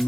All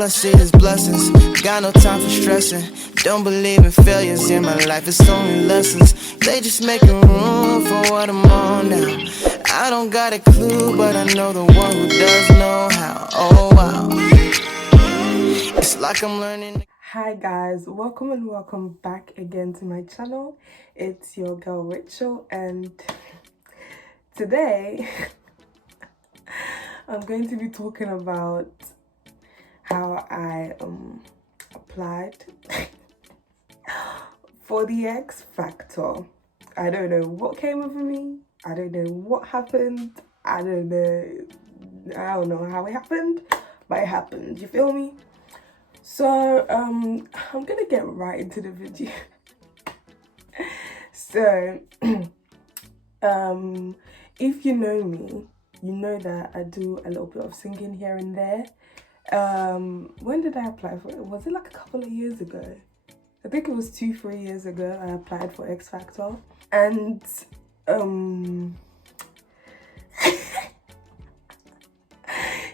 I see is blessings, got no time for stressing. Don't believe in failures in my life, it's only lessons. They just making room for what I'm on now. I don't got a clue, but I know the one who does know how. Oh wow, it's like I'm learning. Hi guys, welcome and welcome back again to my channel. It's your girl Rachel, and today I'm going to be talking about how I applied for the X Factor. I don't know what came over me. I don't know what happened. I don't know how it happened, but it happened. You feel me? So I'm gonna get right into the video. So if you know me, you know that I do a little bit of singing here and there. When did I apply for it? Was it like a couple of years ago? I think it was 2-3 years ago I applied for X Factor. And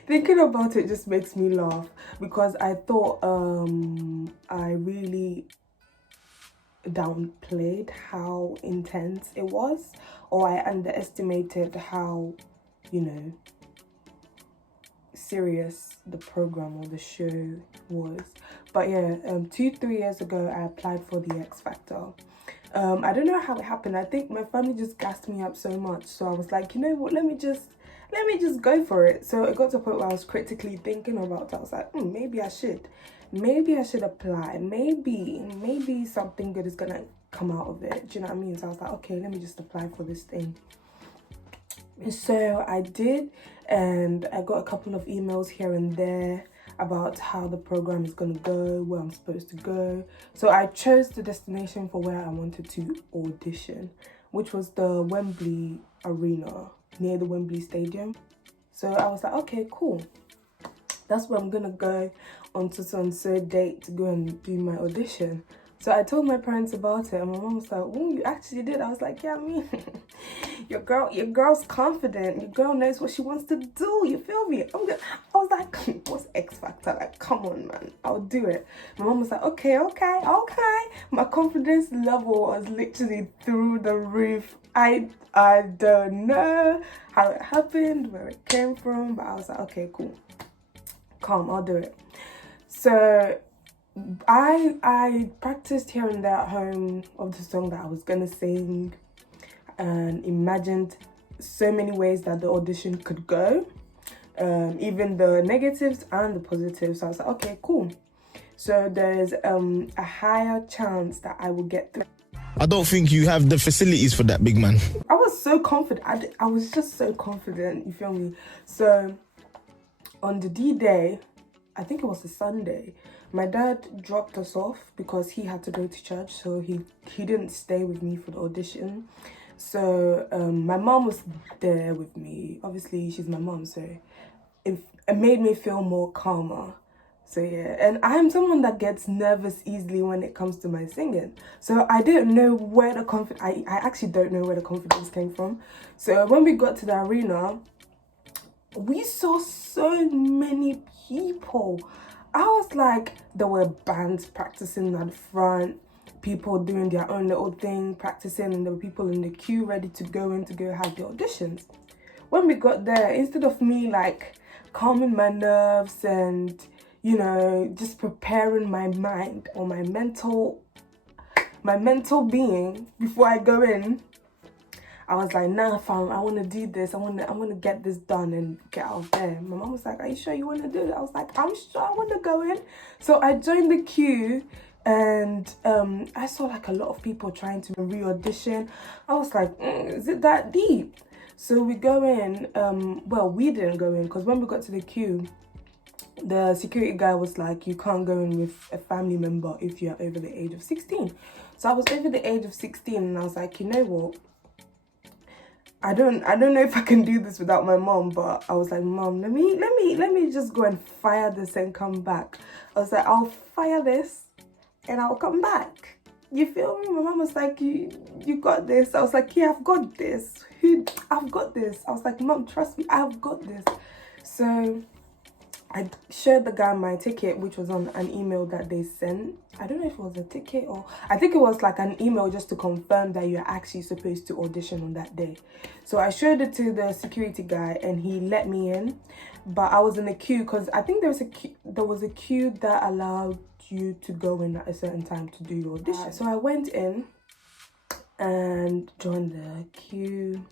thinking about it just makes me laugh, because I thought I really downplayed how intense it was, or I underestimated how, you know, serious the program or the show was. But yeah, 2-3 years ago I applied for the X Factor. I don't know how it happened. I think my family just gassed me up so much, so I was like, you know what, let me just go for it. So it got to a point where I was critically thinking about it. I was like, maybe I should apply. Maybe something good is gonna come out of it. Do you know what I mean? So I was like, okay, let me just apply for this thing. So I did, and I got a couple of emails here and there about how the program is gonna go, where I'm supposed to go. So I chose the destination for where I wanted to audition, which was the Wembley Arena, near the Wembley Stadium. So I was like, okay, cool. That's where I'm gonna go on so date to go and do my audition. So I told my parents about it, and my mom was like, "Oh, you actually did?" I was like, "Yeah, me." Your girl's confident. Your girl knows what she wants to do. You feel me? I was like, "What's X Factor? Like, come on, man, I'll do it." My mom was like, "Okay." My confidence level was literally through the roof. I don't know how it happened, where it came from, but I was like, "Okay, cool, calm, I'll do it." So I practiced here and there at home of the song that I was gonna sing, and imagined so many ways that the audition could go, even the negatives and the positives. So I was like, okay, cool. So there's a higher chance that I will get through. I don't think you have the facilities for that, big man. I was so confident. I was just so confident, you feel me? So on the D-Day, I think it was a Sunday, my dad dropped us off because he had to go to church, so he didn't stay with me for the audition. So my mom was there with me. Obviously, she's my mom, so it made me feel more calmer. So yeah, and I'm someone that gets nervous easily when it comes to my singing. So I didn't know where the I actually don't know where the confidence came from. So when we got to the arena, we saw so many people. I was like, there were bands practicing at the front, people doing their own little thing, practicing, and there were people in the queue ready to go have the auditions. When we got there, instead of me like calming my nerves and, you know, just preparing my mind or my mental being before I go in, I was like, nah, fam, I want to do this. I want to get this done and get out of there. My mom was like, are you sure you want to do it? I was like, I'm sure I want to go in. So I joined the queue, and I saw like a lot of people trying to re-audition. I was like, is it that deep? So we go in. Well, we didn't go in because when we got to the queue, the security guy was like, you can't go in with a family member if you're over the age of 16. So I was over the age of 16, and I was like, you know what? I don't know if I can do this without my mom, but I was like, Mom, let me just go and fire this and come back. I was like, I'll fire this and I'll come back. You feel me? My mom was like, you got this. I was like, yeah, I've got this. I've got this. I was like, Mom, trust me, I've got this. So I showed the guy my ticket, which was on an email that they sent. I don't know if it was a ticket or I think it was like an email just to confirm that you're actually supposed to audition on that day. So I showed it to the security guy and he let me in, but I was in the queue because I think there was a queue that allowed you to go in at a certain time to do your audition. So I went in and joined the queue,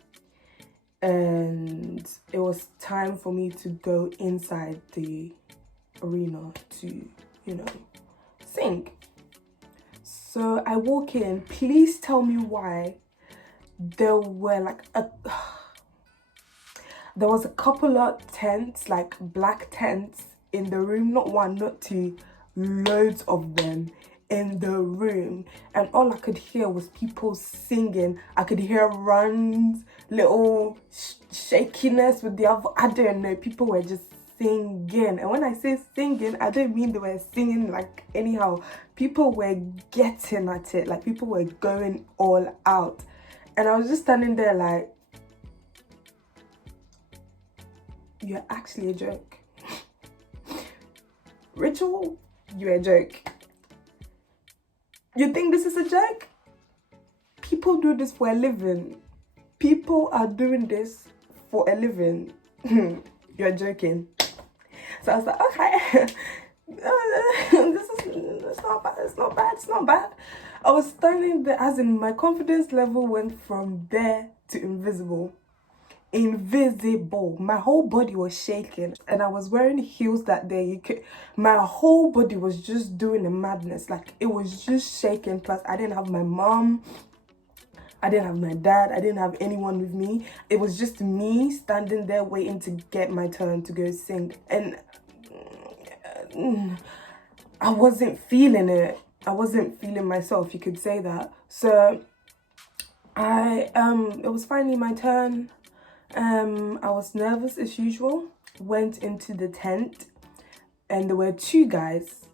and it was time for me to go inside the arena to, sing. So I walk in. Please tell me why there were there was a couple of tents, like black tents in the room, not one, not two, loads of them in the room, and all I could hear was people singing. I could hear runs, little shakiness with the other, I don't know, people were just singing. And when I say singing, I don't mean they were singing like anyhow. People were getting at it, like people were going all out. And I was just standing there like, you're actually a joke. Ritual, you're a joke. You think this is a joke? People do this for a living. People are doing this for a living. You're joking. So I was like, okay. It's not bad. I was standing there, as in my confidence level went from there to invisible. My whole body was shaking, and I was wearing heels that day. My whole body was just doing a madness, like it was just shaking. Plus I didn't have my mom, I didn't have my dad, I didn't have anyone with me. It was just me standing there waiting to get my turn to go sing, and I wasn't feeling it. I wasn't feeling myself, you could say that. So it was finally my turn. I was nervous as usual. Went into the tent and there were two guys,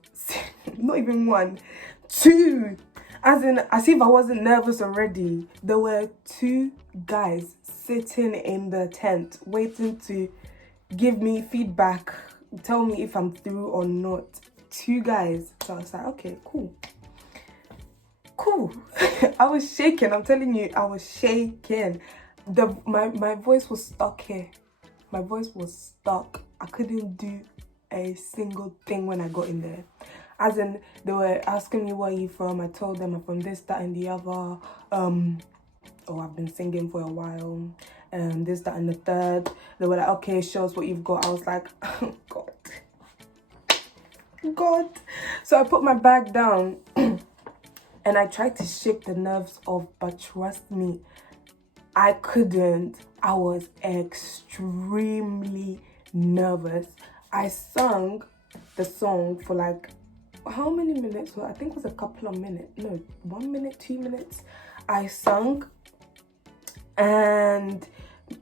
not even one, two, as if I wasn't nervous already. There were two guys sitting in the tent waiting to give me feedback, tell me if I'm through or not. Two guys. So I was like, okay, cool. I was shaking, I'm telling you, I was shaking. My voice was stuck here. My voice was stuck. I couldn't do a single thing when I got in there. As in, they were asking me, where are you from? I told them I'm from this, that, and the other. I've been singing for a while. This, that, and the third. They were like, okay, show us what you've got. I was like, oh, God. So I put my bag down and I tried to shake the nerves off, but trust me, I couldn't. I was extremely nervous. I sung the song for like, how many minutes? Well, I think it was a couple of minutes. No, 1 minute, 2 minutes. I sung, and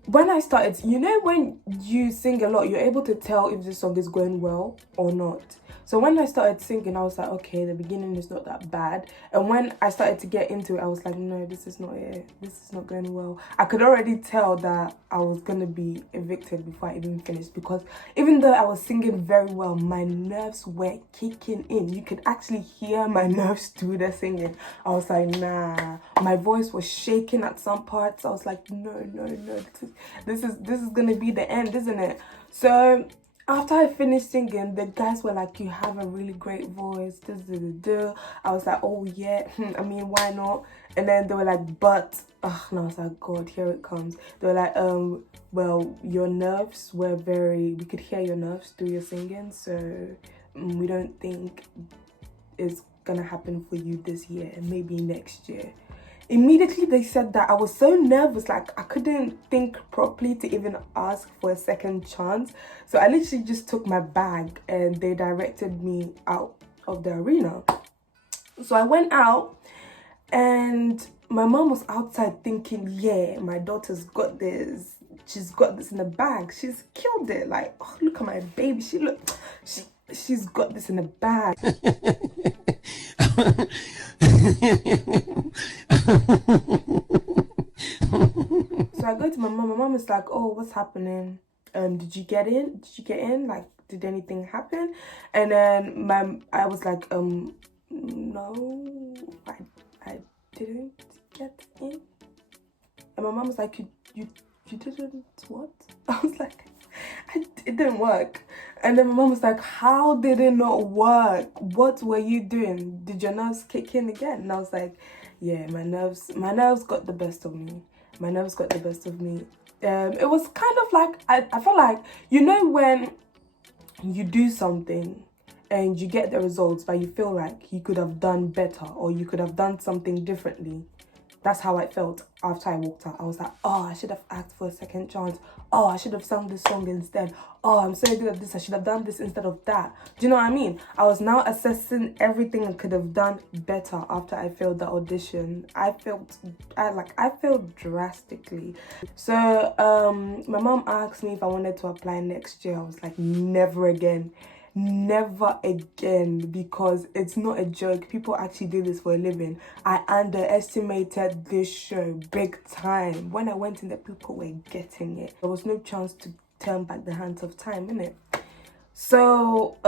when I started, when you sing a lot, you're able to tell if the song is going well or not. So when I started singing, I was like, okay, the beginning is not that bad. And when I started to get into it, I was like, no, this is not it. This is not going well. I could already tell that I was going to be evicted before I even finished, because even though I was singing very well, my nerves were kicking in. You could actually hear my nerves through the singing. I was like, nah. My voice was shaking at some parts. I was like, no. This is going to be the end, isn't it? So after I finished singing, the guys were like, you have a really great voice. I was like, oh yeah, I mean, why not? And then they were like, but, and I was like, God, here it comes. They were like, well, your nerves were we could hear your nerves through your singing, so we don't think it's gonna happen for you this year, maybe next year. Immediately they said that, I was so nervous, like I couldn't think properly to even ask for a second chance. So I literally just took my bag and they directed me out of the arena. So I went out and my mom was outside thinking, yeah, my daughter's got this. She's got this in the bag. She's killed it. Like, oh, look at my baby. she's got this in the bag. So I go to my mom. My mom is like, oh, what's happening? Did you get in? Did you get in? Like, did anything happen? And then I was like, no, I didn't get in. And my mom was like, you didn't what? I was like, it didn't work. And then my mom was like, how did it not work? What were you doing? Did your nerves kick in again? And I was like, yeah, my nerves got the best of me. My nerves got the best of me. It was kind of like, I felt like, you know, when you do something and you get the results, but you feel like you could have done better or you could have done something differently. That's how I felt after I walked out. I was like, oh, I should have asked for a second chance. Oh, I should have sung this song instead. Oh, I'm so good at this. I should have done this instead of that. Do you know what I mean? I was now assessing everything I could have done better after I failed the audition. I failed drastically. So my mom asked me if I wanted to apply next year. I was like, never again. Never again, because it's not a joke. People actually do this for a living. I underestimated this show big time. When I went in there, people were getting it. There was no chance to turn back the hands of time, innit? So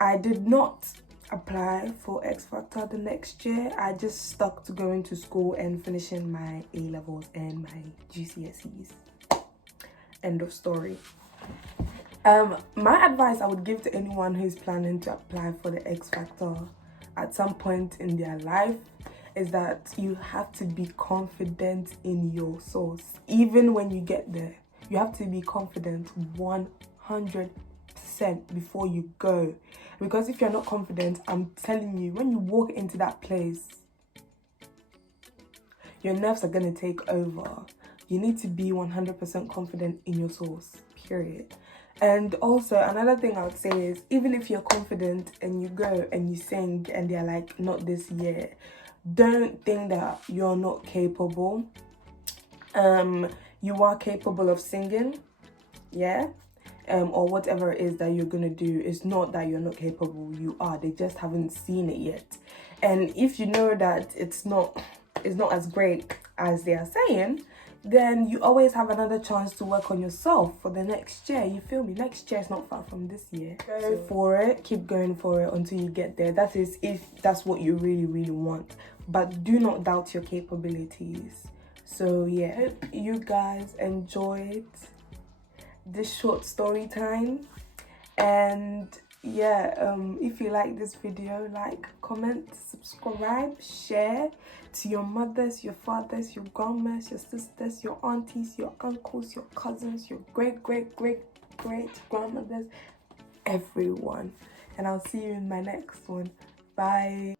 I did not apply for X Factor the next year. I just stuck to going to school and finishing my A-levels and my GCSEs. End of story. My advice I would give to anyone who's planning to apply for the X Factor at some point in their life is that you have to be confident in your source. Even when you get there, you have to be confident 100% before you go. Because if you're not confident, I'm telling you, when you walk into that place, your nerves are going to take over. You need to be 100% confident in your source, period. And also, another thing I would say is, even if you're confident and you go and you sing and they're like, not this year, don't think that you're not capable. You are capable of singing, yeah? Or whatever it is that you're going to do. It's not that you're not capable, you are. They just haven't seen it yet. And if you know that it's not as great as they are saying, then you always have another chance to work on yourself for the next year. You feel me? Next year is not far from this year. Go for it. Keep going for it until you get there. That is if that's what you really, really want. But do not doubt your capabilities. So yeah, hope you guys enjoyed this short story time. And yeah, if you like this video, like, comment, subscribe, share to your mothers, your fathers, your grandmas, your sisters, your aunties, your uncles, your cousins, your great grandmothers, everyone. And I'll see you in my next one. Bye.